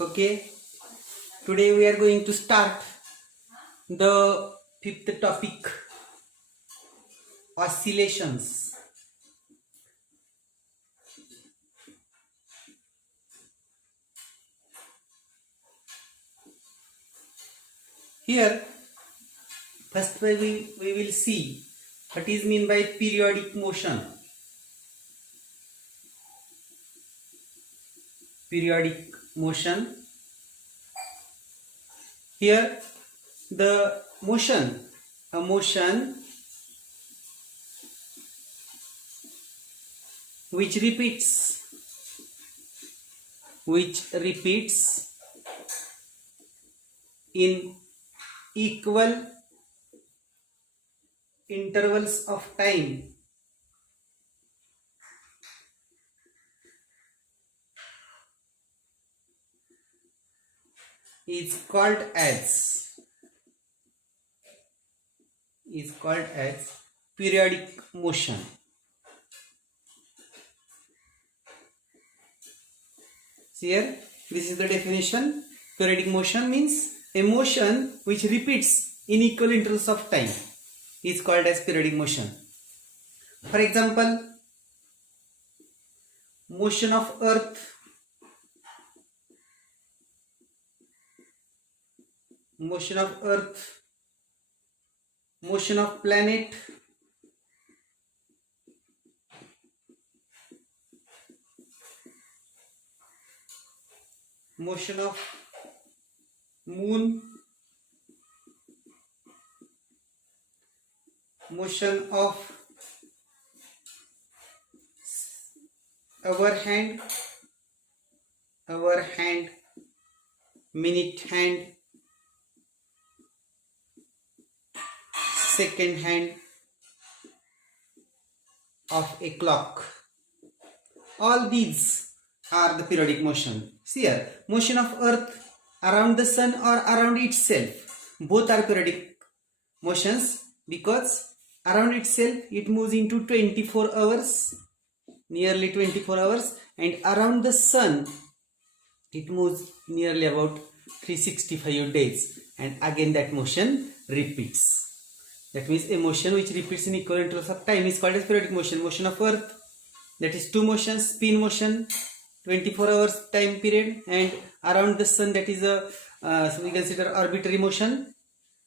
Okay, today we are going to start the fifth topic, oscillations. Here, first we will see what is mean by periodic motion. Periodic motion. Here, the motion, a motion which repeats in equal intervals of time is called as periodic motion. See here, this is the definition. Periodic motion means a motion which repeats in equal intervals of time is called as periodic motion. For example, motion of earth, motion of planet, motion of moon, motion of our hand, minute hand, second hand of a clock. All these are the periodic motion. See here, motion of earth around the sun or around itself, both are periodic motions because around itself it moves into 24 hours, nearly 24 hours, and around the sun it moves nearly about 365 days, and again that motion repeats. That means a motion which repeats in equal intervals of time is called as periodic motion. Motion of earth, that is two motions, spin motion, 24 hours time period, and around the sun, that is a so we consider arbitrary motion,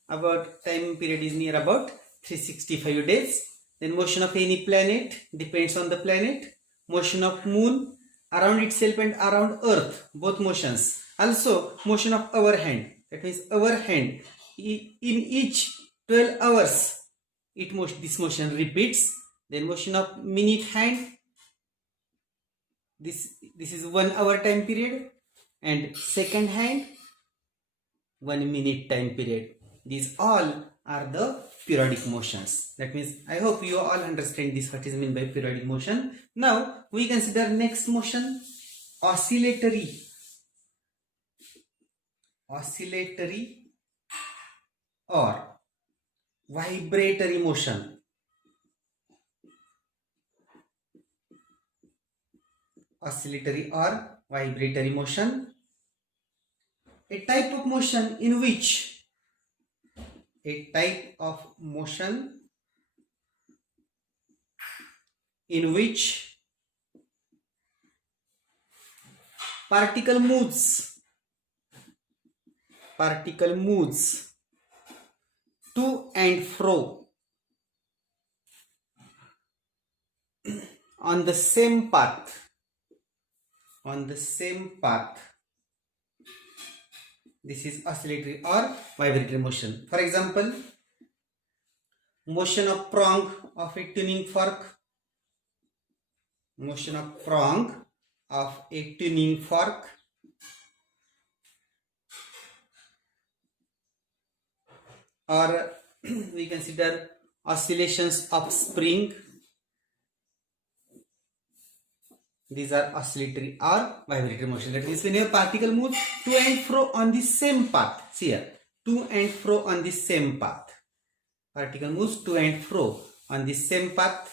about time period is near about 365 days. Then motion of any planet, depends on the planet. Motion of moon around itself and around earth, both motions. Also motion of our hand, that means our hand, in each 12 hours this motion repeats. Then motion of minute hand, this is 1 hour time period, and second hand 1 minute time period. These all are the periodic motions. That means I hope you all understand this, what is meant by periodic motion. Now we consider next motion, oscillatory or vibratory motion. Oscillatory or vibratory motion, a type of motion in which particle moves to and fro on the same path. This is oscillatory or vibratory motion. For example, motion of prong of a tuning fork, motion of prong of a tuning fork, or we consider oscillations of spring. These are oscillatory or vibratory motion. That means when a particle moves to and fro on the same path. See here, to and fro on the same path. Particle moves to and fro on the same path.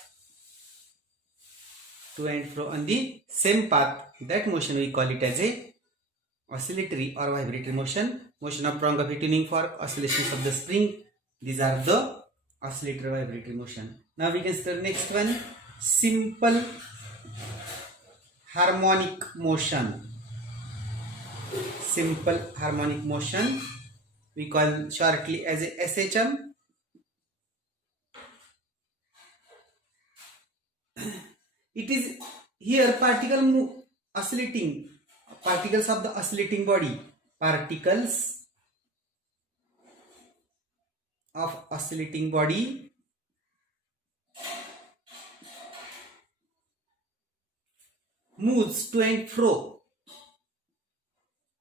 To and fro on the same path. That motion we call it as a oscillatory or vibratory motion. Motion of prong of a tuning fork, oscillations of the spring. These are the oscillatory or vibratory motion. Now we consider next one, simple harmonic motion. Simple harmonic motion we call shortly as a SHM. It is here oscillating, particles of the oscillating body, particles of oscillating body moves to and fro,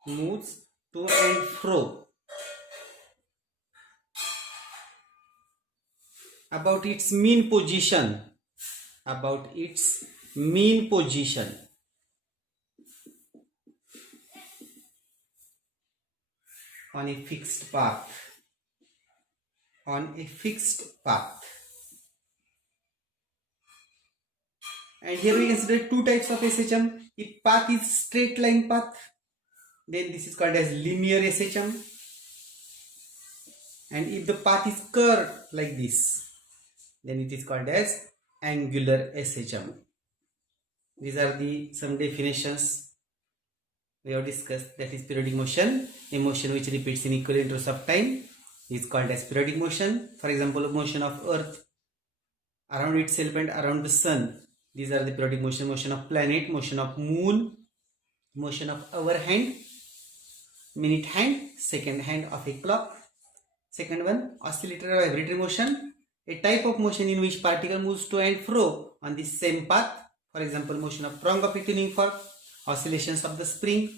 moves to and fro about its mean position, about its mean position on a fixed path, on a fixed path. And here we consider two types of SHM. If path is straight line path, then this is called as linear SHM. And if the path is curved like this, then it is called as angular SHM. These are the some definitions we have discussed. That is periodic motion, a motion which repeats in equal intervals of time, is called as periodic motion. For example, motion of earth around itself and around the sun. These are the periodic motion. Motion of planet, motion of moon, motion of hour hand, minute hand, second hand of a clock. Second one, oscillatory or vibratory motion, a type of motion in which particle moves to and fro on the same path. For example, motion of prong of a tuning fork, oscillations of the spring.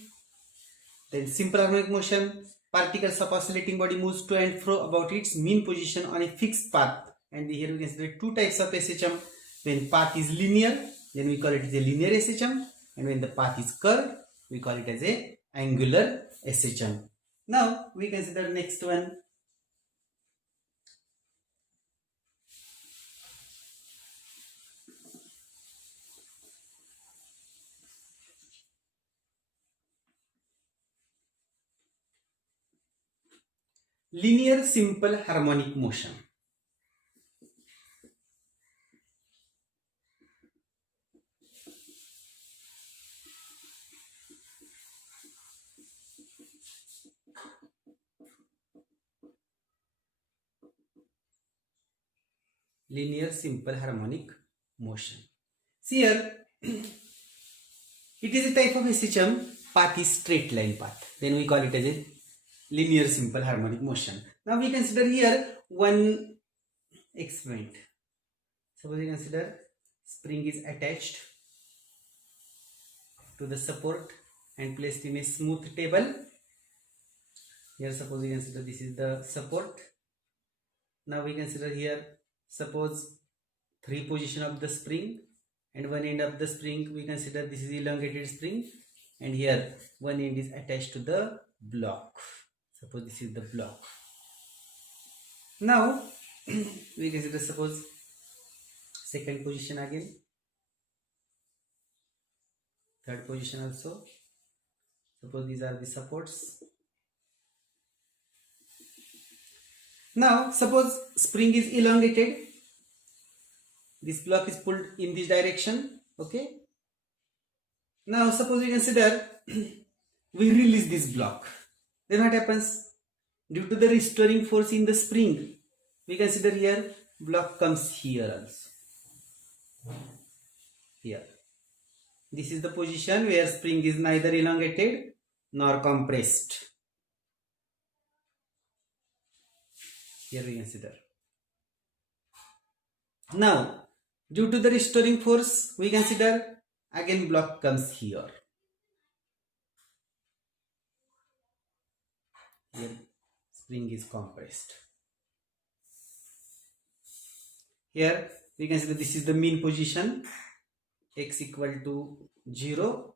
Then simple harmonic motion, particles of oscillating body moves to and fro about its mean position on a fixed path. And here we consider two types of SHM. When path is linear, then we call it as a linear SHM, and when the path is curved, we call it as a angular SHM. Now we consider next one, linear simple harmonic motion. Linear simple harmonic motion. See here, it is a type of SHM, path is straight line path. Then we call it as a linear simple harmonic motion. Now we consider here one experiment. Suppose we consider spring is attached to the support and placed in a smooth table. Here suppose we consider this is the support. Now we consider here, suppose 3 position of the spring, and one end of the spring we consider this is elongated spring, and here one end is attached to the block. Suppose this is the block. Now we consider suppose second position again, third position also. Suppose these are the supports. Now suppose spring is elongated, this block is pulled in this direction, okay. Now suppose we consider we release this block, then what happens? Due to the restoring force in the spring, we consider here block comes here also, here. This is the position where spring is neither elongated nor compressed. Here we consider. Now, due to the restoring force, we consider again block comes here. Here spring is compressed. Here we consider this is the mean position, x equal to 0.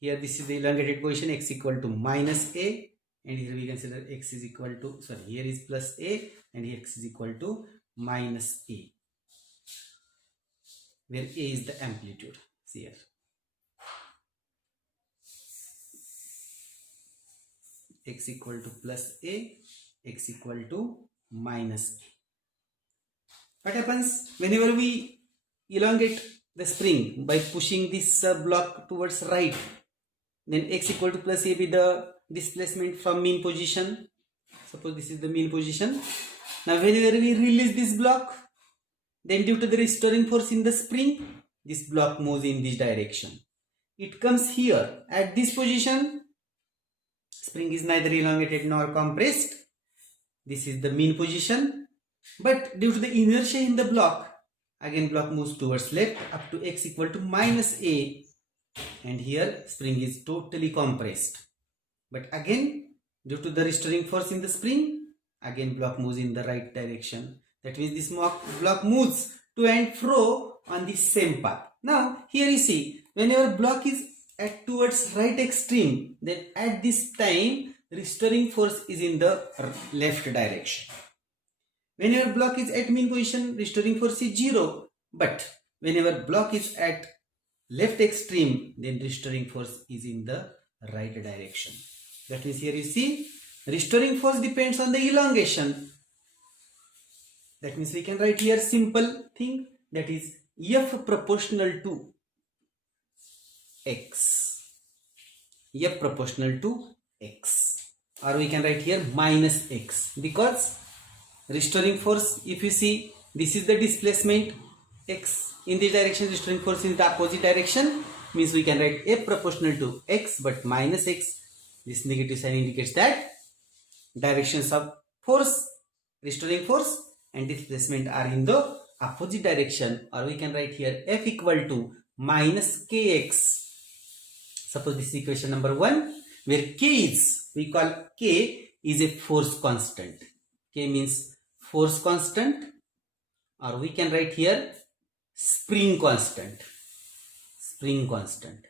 Here this is the elongated position, x equal to minus a, and here we consider x is equal to, sorry, here is plus a and here x is equal to minus a, where a is the amplitude. See here. X equal to plus a, x equal to minus a. What happens whenever we elongate the spring by pushing this block towards right? Then x equal to plus a be the displacement from mean position. Suppose this is the mean position. Now whenever we release this block, then due to the restoring force in the spring, this block moves in this direction. It comes here at this position. Spring is neither elongated nor compressed. This is the mean position. But due to the inertia in the block, again block moves towards left up to x equal to minus a. And here spring is totally compressed. But again, due to the restoring force in the spring, again block moves in the right direction. That means this block moves to and fro on the same path. Now here you see, whenever block is at towards right extreme, then at this time restoring force is in the left direction. Whenever block is at mean position, restoring force is 0. But whenever block is at left extreme, then restoring force is in the right direction. That means here you see, restoring force depends on the elongation. That means we can write here simple thing, that is F proportional to x. F proportional to x. Or we can write here minus x, because restoring force, if you see, this is the displacement x in this direction, restoring force in the opposite direction, means we can write F proportional to x but minus x. This negative sign indicates that directions of force, restoring force and displacement are in the opposite direction. Or we can write here F equal to minus kx. Suppose this is equation number 1, where k is, we call k is a force constant. K means force constant, or we can write here spring constant. Spring constant.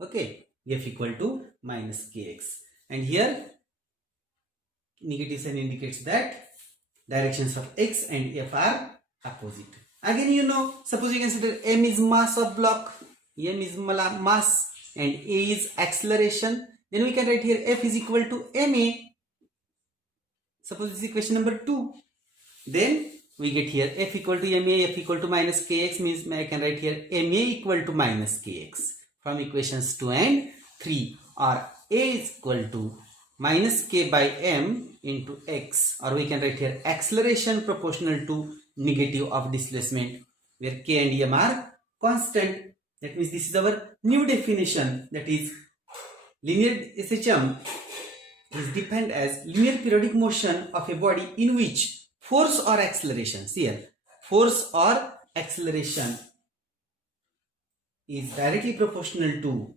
Okay, F equal to minus kx. And here negative sign indicates that directions of x and f are opposite. Again, you know, suppose you consider m is mass of block, m is mass and a is acceleration, then we can write here f is equal to ma. Suppose this is equation number 2. Then we get here f equal to ma, f equal to minus kx, means I can write here ma equal to minus kx from equations 2 and 3, or a is equal to minus k by m into x, or we can write here acceleration proportional to negative of displacement, where k and m are constant. That means this is our new definition, that is linear SHM is defined as linear periodic motion of a body in which force or acceleration, see here, force or acceleration is directly proportional to,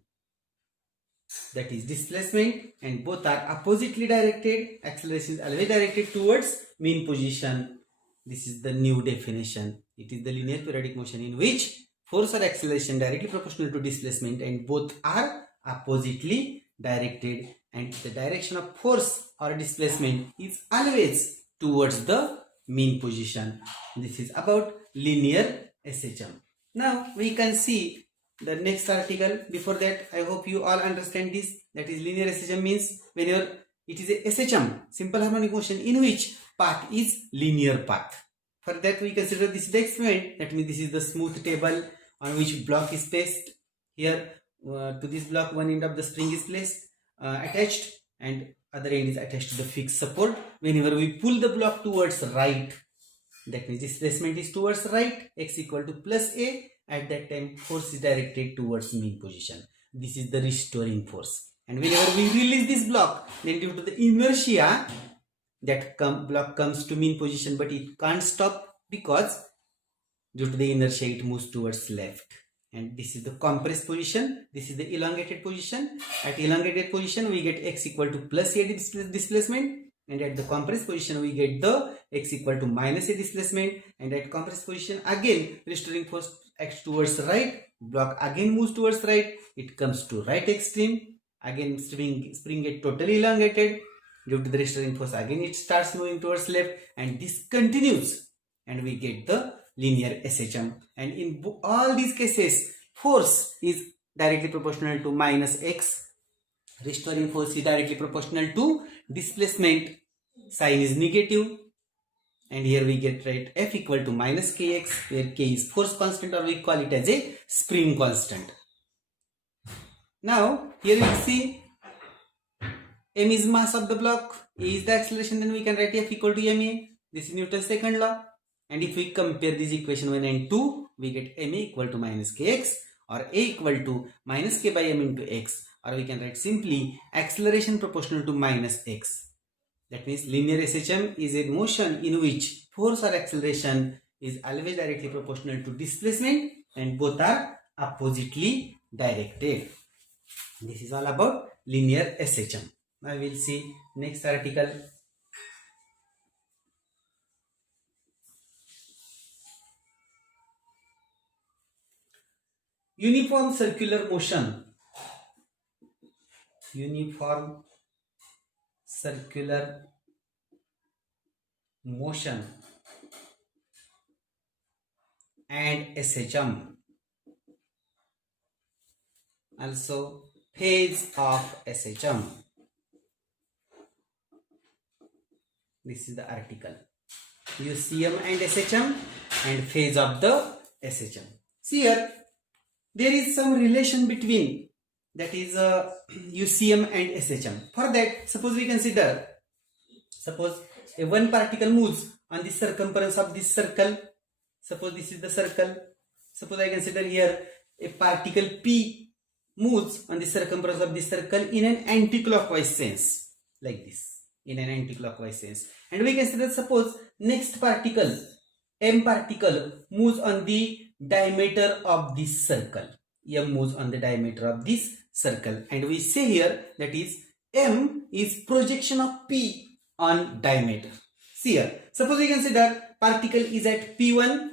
that is displacement, and both are oppositely directed. Acceleration is always directed towards mean position. This is the new definition. It is the linear periodic motion in which force or acceleration directly proportional to displacement and both are oppositely directed, and the direction of force or displacement is always towards the mean position. This is about linear SHM. Now we can see the next article. Before that, I hope you all understand this, that is linear SHM means whenever it is a SHM, simple harmonic motion, in which path is linear path. For that we consider this is the experiment. That means this is the smooth table on which block is placed. Here to this block one end of the spring is placed attached, and other end is attached to the fixed support. Whenever we pull the block towards right, that means displacement is towards right, x equal to plus a. At that time force is directed towards mean position. This is the restoring force. And whenever we release this block, then due to the inertia, that block comes to mean position, but it can't stop because Due to the inertia, it moves towards left. And this is the compressed position. This is the elongated position. At elongated position, we get x equal to plus a displacement. And at the compressed position, we get the x equal to minus a displacement. And at compressed position, again, restoring force acts towards right. Block again moves towards right. It comes to right extreme. Again, spring get totally elongated. Due to the restoring force, again it starts moving towards left. And this continues. And we get the linear SHM. And in all these cases, force is directly proportional to minus x. Restoring force is directly proportional to displacement. Sign is negative. And here we get right F equal to minus kx, where k is force constant, or we call it as a spring constant. Now, here we see m is mass of the block, a is the acceleration, then we can write F equal to ma. This is Newton's second law. And if we compare this equation 1 and 2, we get ma equal to minus kx, or a equal to minus k by m into x, or we can write simply acceleration proportional to minus x. That means linear SHM is a motion in which force or acceleration is always directly proportional to displacement, and both are oppositely directed. This is all about linear SHM. Now we will see next article. Uniform circular motion. Uniform circular motion and SHM. Also phase of SHM. This is the article. UCM and SHM and phase of the SHM. See here, there is some relation between, that is UCM and SHM. For that, suppose we consider, suppose a one particle moves on the circumference of this circle. Suppose this is the circle. Suppose I consider here a particle P moves on the circumference of this circle in an anti-clockwise sense, like this, in an anti-clockwise sense. And we consider, suppose next particle, M particle, moves on the diameter of this circle. M moves on the diameter of this circle, and we say here that is M is projection of P on diameter. See here, suppose we consider particle is at P1,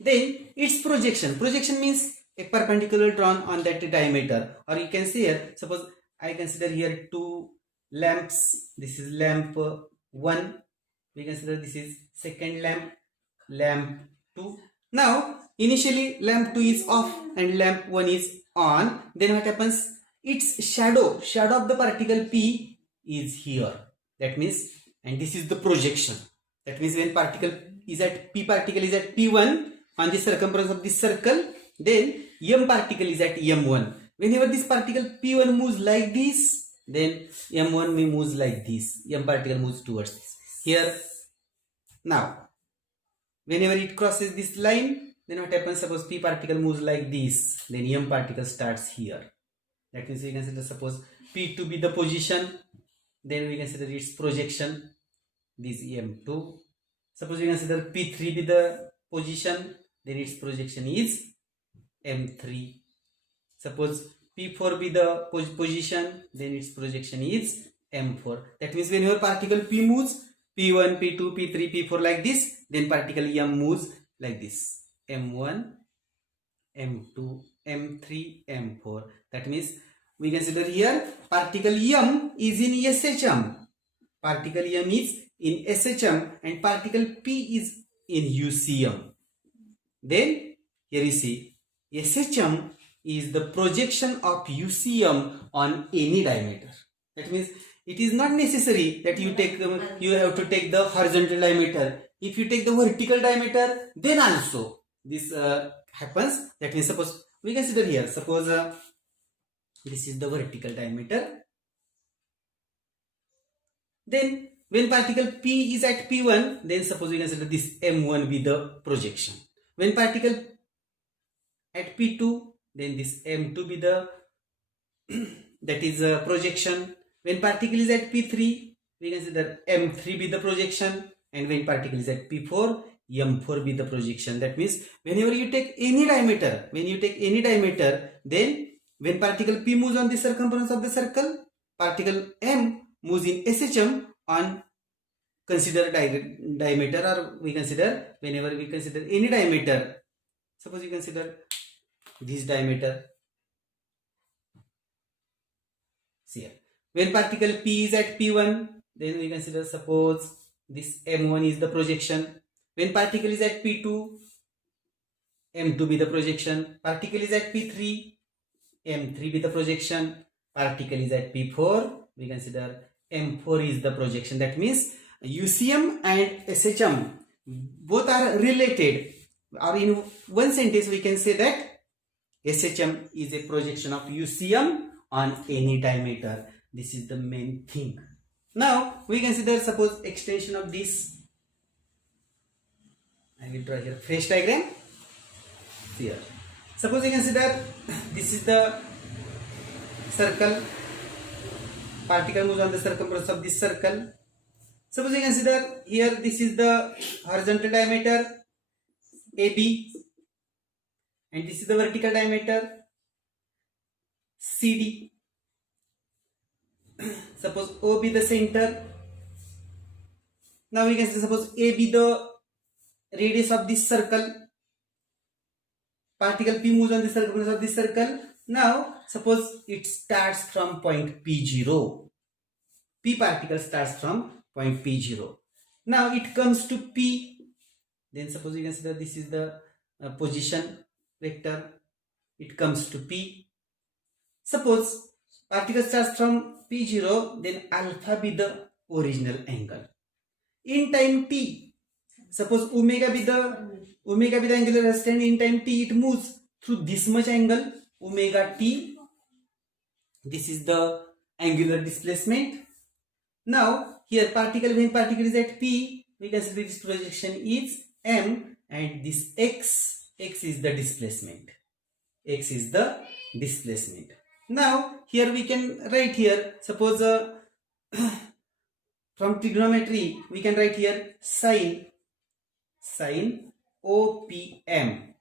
then its projection means a perpendicular drawn on that diameter. Or you can see here, suppose I consider here two lamps. This is lamp 1. We consider this is second lamp, lamp 2. Now, initially lamp 2 is off and lamp 1 is on. Then what happens? Its shadow of the particle P is here. That means, and this is the projection. That means when particle is at P1 on the circumference of this circle, then M particle is at M1. Whenever this particle P1 moves like this, then M1 moves like this. M particle moves towards this. Here, now, whenever it crosses this line, then what happens? Suppose P particle moves like this, then M particle starts here. That means we consider, suppose P to be the position, then we consider its projection, this M2. Suppose we consider P3 be the position, then its projection is M3. Suppose P4 be the position, then its projection is M4. That means whenever particle P moves, P1, P2, P3, P4 like this, then particle M moves like this. M1, M2, M3, M4. That means we consider here particle M is in SHM. Particle M is in SHM and particle P is in UCM. Then here you see SHM is the projection of UCM on any diameter. That means it is not necessary that you have to take the horizontal diameter. If you take the vertical diameter, then also this happens. That means suppose we consider here, suppose this is the vertical diameter. Then when particle P is at P1, then suppose we consider this M1 be the projection. When particle at P2, then this M2 be the that is a projection. When particle is at P3, we consider M3 be the projection, and when particle is at P4, M4 be the projection. That means whenever you take any diameter, then when particle P moves on the circumference of the circle, particle M moves in SHM on consider diameter, or we consider, whenever we consider any diameter, suppose you consider this diameter. See here, when particle P is at P1, then we consider, suppose this M1 is the projection. When particle is at P2, M2 be the projection. Particle is at P3, M3 be the projection. Particle is at P4, we consider M4 is the projection. That means UCM and SHM both are related, or in one sentence we can say that SHM is a projection of UCM on any diameter. This is the main thing. Now we consider, suppose, extension of this. I will draw here fresh diagram. Here, suppose you consider this is the circle, particle moves on the circumference of this circle. Suppose you consider here, this is the horizontal diameter AB, and this is the vertical diameter CD. Suppose O be the center. Now we can say, suppose A be the radius of this circle. Particle P moves on the circumference of this circle. Now suppose it starts from point P0. P particle starts from point P0. Now it comes to P. Then suppose you consider this is the position vector. It comes to P. Suppose particle starts from P0, then alpha be the original angle. In time t, suppose omega be the angular velocity, in time t it moves through this much angle, omega t. This is the angular displacement. Now here when particle is at P, we consider this projection is M, and this x is the displacement. X is the displacement. Now here we can write here, suppose from trigonometry we can write here sine OPM,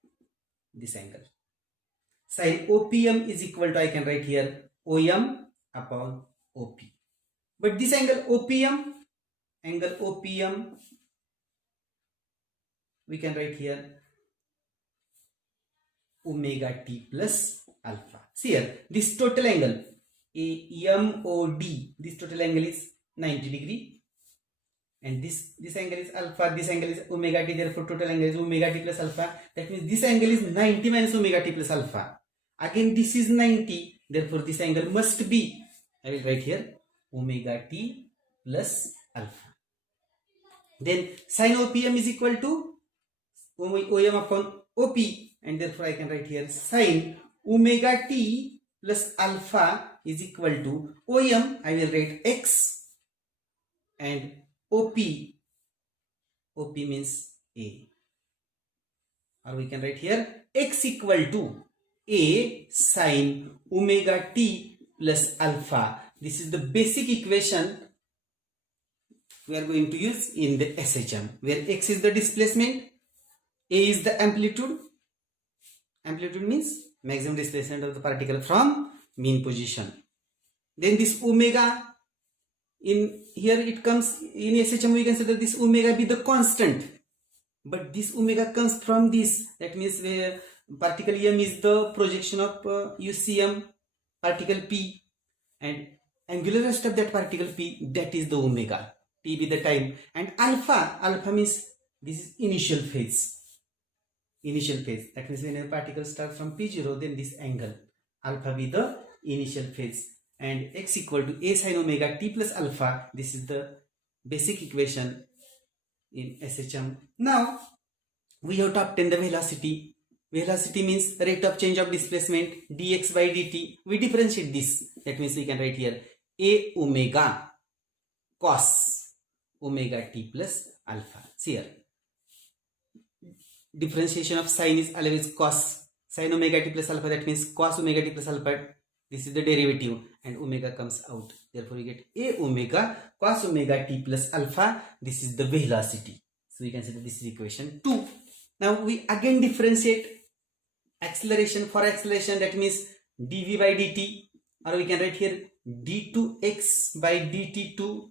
this angle. Sine OPM is equal to, I can write here, OM upon OP. But this angle OPM, we can write here omega t plus alpha. See here, this total angle MOD, this total angle is 90 degree, and this angle is alpha, this angle is omega t, therefore total angle is omega t plus alpha. That means this angle is 90 minus omega t plus alpha. Again this is 90, therefore this angle must be, I will write here, omega t plus alpha. Then sin OPM is equal to OM upon OP, and therefore I can write here sin omega t plus alpha is equal to OM, I will write x, and OP means A, or we can write here x equal to A sin omega t plus alpha. This is the basic equation we are going to use in the SHM, where x is the displacement, A is the amplitude. Amplitude means maximum displacement of the particle from mean position. Then this omega, in here it comes in SHM, we consider this omega be the constant, but this omega comes from this. That means where particle M is the projection of UCM, particle P, and angular velocity of that particle P, that is the omega. T be the time, and alpha means this is initial phase. That means when a particle starts from P0, then this angle alpha be the initial phase, and x equal to A sin omega t plus alpha. This is the basic equation in SHM. Now we have to obtain the velocity. Velocity means rate of change of displacement, dx by dt. We differentiate this. That means we can write here A omega cos omega t plus alpha. See here, differentiation of sine is always cos sin omega t plus alpha. That means cos omega t plus alpha. This is the derivative, and omega comes out. Therefore, we get A omega cos omega t plus alpha. This is the velocity. So we consider this is equation 2. Now we again differentiate acceleration. For acceleration, that means dv by dt, or we can write here d2x by dt2.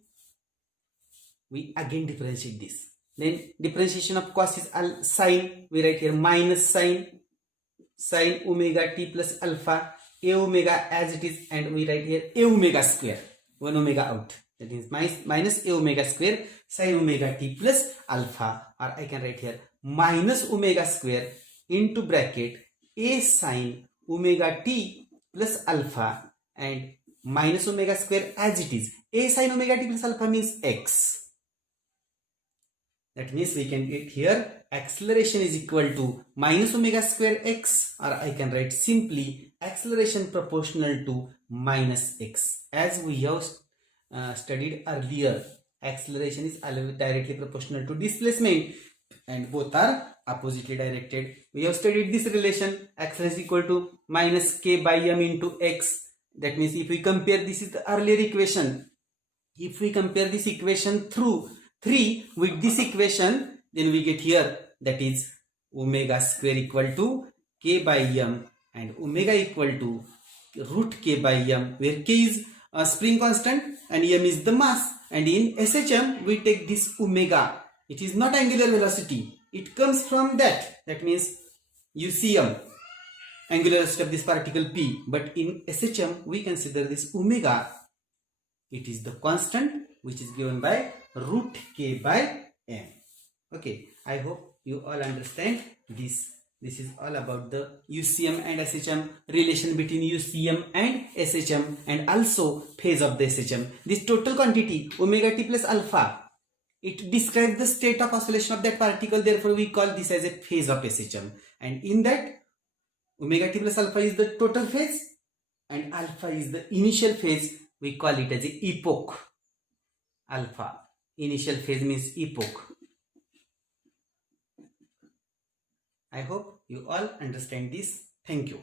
We again differentiate this. Then differentiation of cos is sine. We write here minus sine omega t plus alpha, a omega as it is, and we write here a omega square, 1 omega out. That is minus a omega square sine omega t plus alpha, or I can write here minus omega square into bracket a sine omega t plus alpha, and minus omega square as it is. A sine omega t plus alpha means x. That means we can get here acceleration is equal to minus omega square x, or I can write simply acceleration proportional to minus x. As we have studied earlier, acceleration is directly proportional to displacement and both are oppositely directed. We have studied this relation, acceleration is equal to minus k by m into x. That means if we compare, this is the earlier equation. If we compare this equation through 3 with this equation, then we get here that is omega square equal to k by m and omega equal to root k by m, where k is a spring constant and m is the mass. And in SHM we take this omega. It is not angular velocity. It comes from that. That means UCM, angular velocity of this particle p. But in SHM we consider this omega. It is the constant which is given by root k by m. Okay, I hope you all understand this. This is all about the UCM and SHM, relation between UCM and SHM, and also phase of the SHM. This total quantity omega t plus alpha, it describes the state of oscillation of that particle. Therefore we call this as a phase of SHM, and in that omega t plus alpha is the total phase and alpha is the initial phase. We call it as a epoch. Alpha, initial phase means epoch. I hope you all understand this. Thank you.